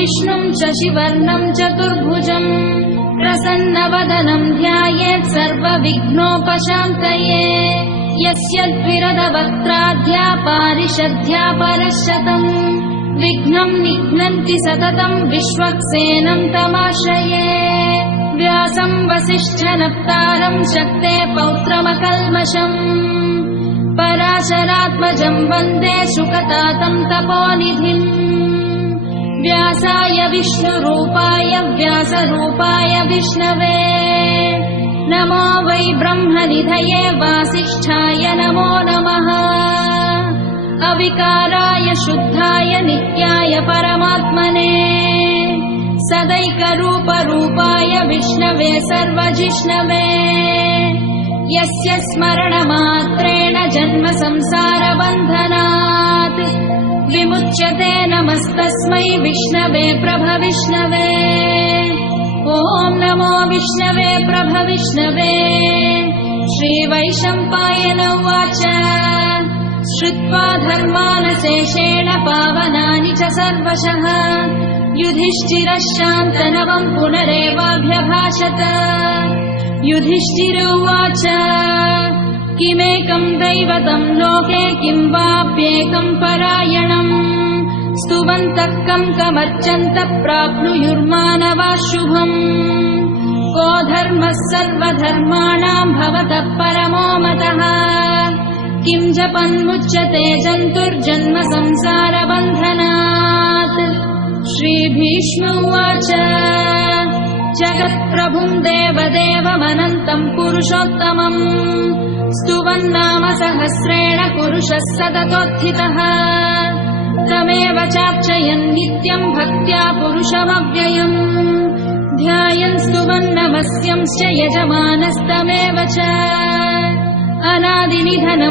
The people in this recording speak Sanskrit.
विष्णुं शशिवर्णं चतुर्भुजं प्रसन्नवदनं ध्यायेत् सर्वविघ्नोपशान्तये यस्य द्विरदवक्त्राद्या पारिषद्या परशतं विघ्नं निघ्नन्ति सततं विश्वक्सेनं तमाश्रये व्यासं वसिष्ठनप्तारं शक्ते पौत्रमकल्मषम् पराशरात्मजं वन्दे शुकतातं तपोनिधिम् व्यासाय विष्णुरूपाय व्यासरूपाय विष्णवे नमो वै ब्रह्मनिधये वासिष्ठाय नमो नमः अविकाराय शुद्धाय नित्याय परमात्मने सदैकरूपरूपाय विष्णवे सर्वजिष्णवे यस्य स्मरणमात्रेण जन्म संसारबन्धनात् विमुच्यते नमस्तस्मै विष्णवे प्रभविष्णवे ॐ नमो विष्णवे प्रभविष्णवे श्रीवैशम्पायन उवाच श्रुत्वा धर्मानशेषेण पावनानि च सर्वशः युधिष्ठिरः शान्तनवं पुनरेवाभ्यभाषत युधिष्ठिर उवाच किमेकं दैवतं लोके किं वाप्येकं परायणम् स्तुवन्तः कमर्चन्तः प्राप्नुयुर्मानवाः शुभम् को धर्मः सर्वधर्माणां भवतः परमो मतः किं जपन्मुच्यते जन्तुर्जन्म संसारबन्धनात् श्रीभीष्म उवाच जगत्प्रभुं देवदेवमनन्तं पुरुषोत्तमम् स्तुवन्नाम सहस्रेण पुरुषः सततोत्थितः तमेव चार्चयन् नित्यं भक्त्या पुरुषमव्ययम् ध्यायन् स्तुवन्नमस्यंश्च यजमानस्तमेव च अनादिनिधनम्